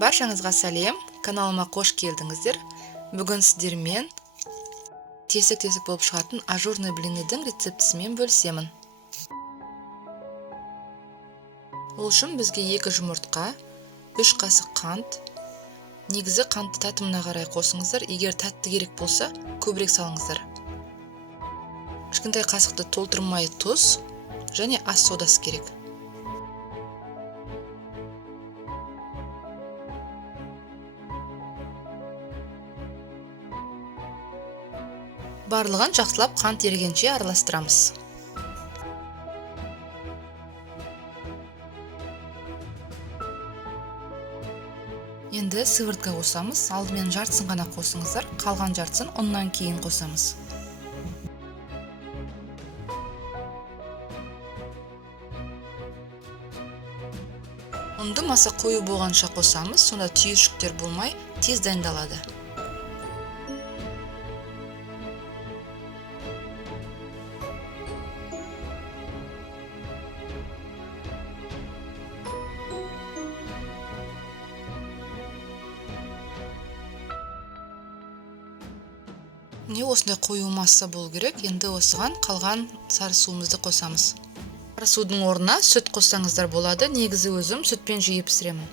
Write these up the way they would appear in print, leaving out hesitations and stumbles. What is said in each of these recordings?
Баршаңызға сәлем, каналыма қош келдіңіздер. Бүгін сіздермен тесік-тесік болып шығатын ажурный блиныйдың рецептісімен бөлісемін. Ол үшін бізге 2 жұмыртқа, 3 қасық қант. Негізі қантты татымына қарай қосыңыздар, егер тәтті керек болса, көбірек салыңыздар. Кішкентай қасықты толтырмай тұз және ас содасы керек. Барлығын жақсылап қант ерігенше араластырамыз. Енді сыворотка қосамыз. Алдымен жартысын ғана қосыңыздар, қалған жартысын оннан кейін қосамыз. Ұнды маса қою болғанша қосамыз, сонда түйіршіктер болмай тез дайындалады. Міне осындай қою масса болу керек. Енді осыған қалған сары суымызды қосамыз. Сары судың орнына сүт қоссаңыздар болады. Негізі өзім сүтпен жиі пісіремін.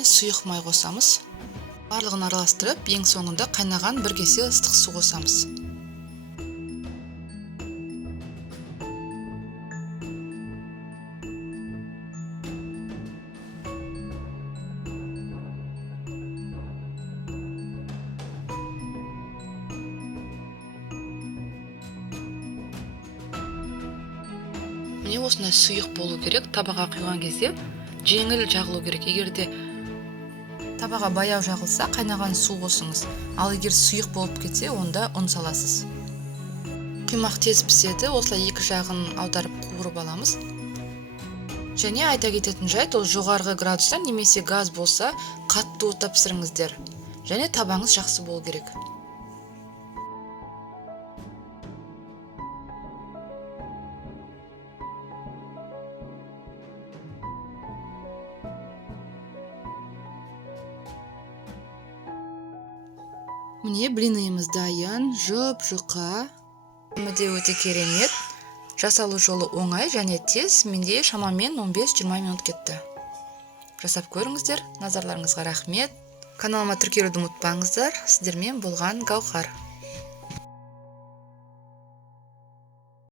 Сұйық май қосамыз. Барлығын араластырып, ең соңында қайнаған 1 кесе ыстық су қосамыз. Міне осындай сұйық болу керек. Табаға құйған кезде жеңіл жағылу керек. Егерде табаға баяу жағылса, қайнаған су қосыңыз. Ал егер сұйық болып кетсе, онда ұн саласыз. Құймақ тез піседі. Осылай 2 жағын аударып қуырып аламыз. Және айта кететін жайт, ол жоғарғы градуста немесе газ болса, қатты отта пісіріңіздер. Және табаңыз жақсы болу керек. Міне блинымыз дайын, жұп-жұқа. Өте керемет. Жасалу жолы оңай және тез. Менде шамамен 15-20 минут кетті. Жасап көріңіздер. Назарларыңызға рахмет. Каналыма тіркелуді ұмытпаңыздар. Сіздермен болған Гаухар.